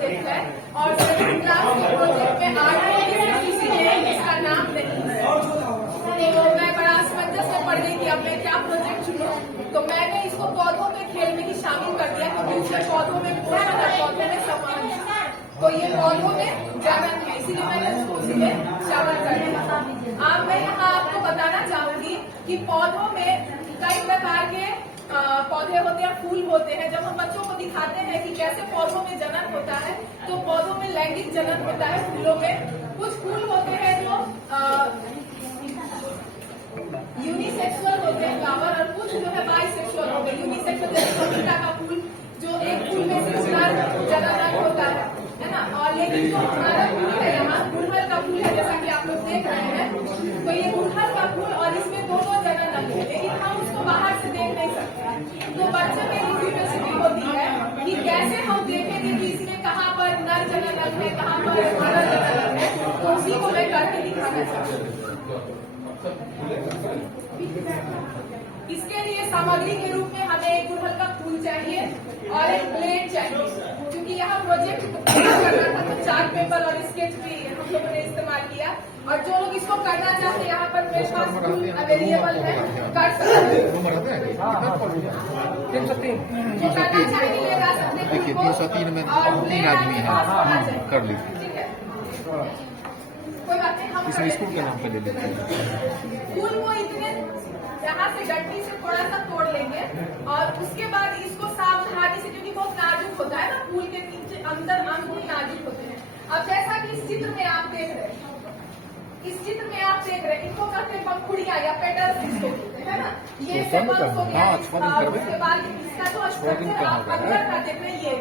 Project है और second class के प्रोजेक्ट में आ रहा है इसीलिए इसका नाम नहीं है। तो मैं बड़ा असमंजस में पड़ गई कि अब मैं क्या प्रोजेक्ट चुनूं, तो मैंने इसको पौधों में खेल में ही शामिल कर दिया क्योंकि उसके पौधों में पौधों में समान है, तो ये पौधों में जनन है, इसीलिए मैंने उसको उसमें शामिल कर दिया। अब मैं यहाँ आपको बताना चाहूंगी कि पौधों में कई प्रकार के पौधे होते हैं, फूल होते हैं। जब हम बच्चों को दिखाते हैं कि कैसे पौधों में जनन होता है, तो पौधों में लैंगिक जनन होता है। फूलों में कुछ फूल होते हैं जो यूनिसेक्सुअल होते हैं फ्लावर, और कुछ जो है बाइसेक्सुअल होते हैं। यूनिसेक्सुअल जैसे पपीता का फूल जो एक फूल में से जनन होता है ना। और लेकिन जो हमारा फूल है यहाँ गुड़हल का फूल है, जैसा कि आप लोग देख रहे हैं, तो ये गुड़हल का फूल और इसमें दोनों जनन अंग है, लेकिन हम उसको बाहर से देख नहीं सकते। तो बच्चे में क्यूरियोसिटी होती है कि कैसे हम देखेंगे कि इसमें कहाँ पर नर जनन अंग है, कहाँ पर मादा जनन अंग है, तो उसी को मैं करके दिखाना चाहती हूँ। इसके लिए सामग्री के रूप में हमें एक गुड़हल का फूल चाहिए और एक ब्लेड चाहिए, क्योंकि यहाँ प्रोजेक्ट पूरा करना था तो चार्ट पेपर और स्केच भी हम लोगों ने इस्तेमाल किया। और जो लोग इसको करना चाहते हैं यहाँ पर मेरे पास फूल अवेलेबल है, कर सकते हैं। जो करना चाहिए ले जा सकते हैं। देखिए 303 में 3 आदमी हैं, कर लीजिए। ठीक है, कोई बात नहीं, हम इसे स्कूल के नाम पे ले लेते हैं। फूल को इतने यहाँ से गट्टी से थोड़ा सा तोड़ लेंगे और उसके बाद इसको सावधानी से, क्योंकि बहुत नाजुक होता है ना, फूल के नीचे अंदर अंग बहुत नाजुक होते हैं। अब जैसा कि इस चित्र में आप देख रहे हैं, इनको कहते हैं पंखुड़ियां या पेटल्स जिसको कहते हैं ना। ये सेपल्स हो गया, उसके बाद इसका जो स्ट्रक्चर आप अंदर का देख रहे हैं,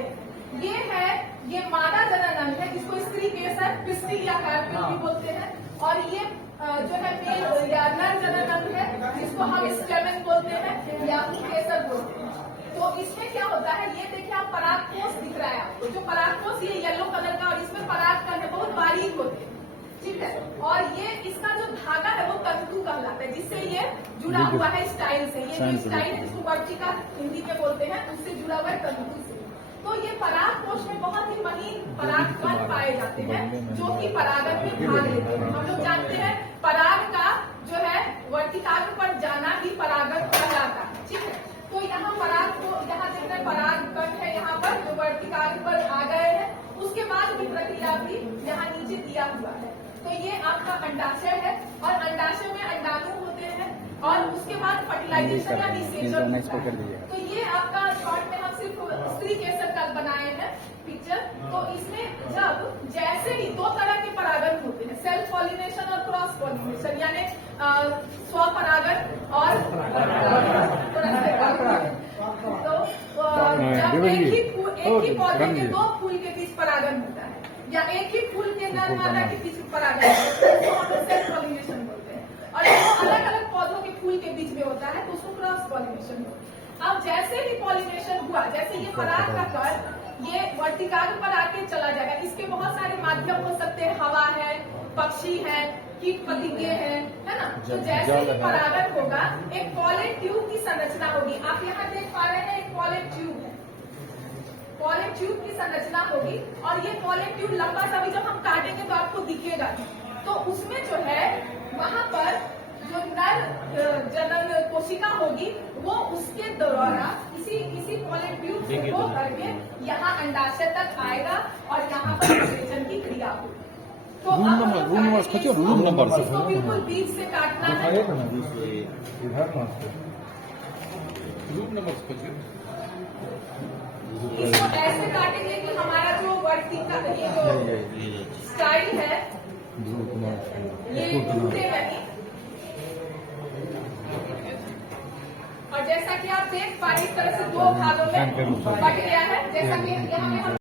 ये है ये मादा जनन अंग है, जिसको स्त्री केसर, पिस्टिल या कार्पिल भी बोलते हैं। और ये जो है मेल या नर जनन अंग है, जिसको हम स्टेमन बोलते हैं या केसर बोलते हैं। तो इसमें क्या होता है, ये देखिए आप परागकोश दिख रहा है आपको, जो परागकोश ये येलो कलर का और इसमें परागकण है, बहुत बारीक होते हैं, ठीक है। और ये इसका जो धागा है वो तंतु कहलाता है, जिससे ये जुड़ा हुआ है स्टाइल से। ये जो स्टाइल है जिसको वर्टिका हिंदी में बोलते हैं, उससे जुड़ा हुआ है तंतु से। तो ये परागकोश में बहुत ही महीन परागकण पाए जाते हैं, जो कि परागन में भाग लेते हैं। हम लोग जानते हैं पराग का जो है वर्टिकाग्र पर जाना ही परागन कहलाता है, ठीक है। तो यहाँ पराग को यहाँ देखते हैं परागकण है यहाँ पर जो वर्टिकाग्र पर आ गए हैं, उसके बाद की प्रक्रिया भी यहाँ नीचे दिया हुआ है। तो ये आपका अंडाशय है और अंडाशय में अंडाणु होते हैं और उसके बाद फर्टिलाइजेशन या निषेचन होता है। तो ये आपका शॉर्ट में हम सिर्फ स्त्री केसर का बनाए हैं पिक्चर। तो इसमें जब जैसे ही दो तरह के परागन होते हैं, सेल्फ पॉलिनेशन और क्रॉस पॉलिनेशन, यानी स्वपरागन और तो जब एक ही पौधे के दो फूल के बीच परागन होता है या एक ही फूल के नर मादा के बीच परागन होता है, तो हम सेल्फ पॉलिनेशन बोलते हैं। और जो अलग अलग पौधों के फूल के बीच में होता है तो उसको क्रॉस पॉलिनेशन बोलते हैं। अब जैसे ही पॉलिनेशन हुआ, जैसे ये पराग का कण ये वर्टिकाग्र पर आके चला जाएगा। इसके बहुत सारे माध्यम हो सकते हैं, हवा है, पक्षी है, कीट पतंगे है ना। तो जैसे ही परागन होगा एक पॉलन ट्यूब की संरचना होगी। आप यहाँ देख पा रहे हैं एक पॉलन ट्यूब है, पॉलन ट्यूब की संरचना होगी और ये पॉलन ट्यूब लंबा सा भी जब हम काटेंगे तो आपको दिखेगा। तो उसमें जो है वहां पर जो नर जनन कोशिका होगी वो उसके द्वारा इसी पॉलन ट्यूब से हो करके यहाँ अंडाशय तक आएगा और यहाँ पर निषेचन की क्रिया होगी। तो रूम नंबर इसको बिल्कुल बीच से काटना है। इसको ऐसे काटेंगे कि हमारा जो वर्टिका जो स्टाइल है ये टूटे नहीं। और जैसा कि आप देख पा रहे इस तरह से दो भागों में बट गया है, जैसा कि यहाँ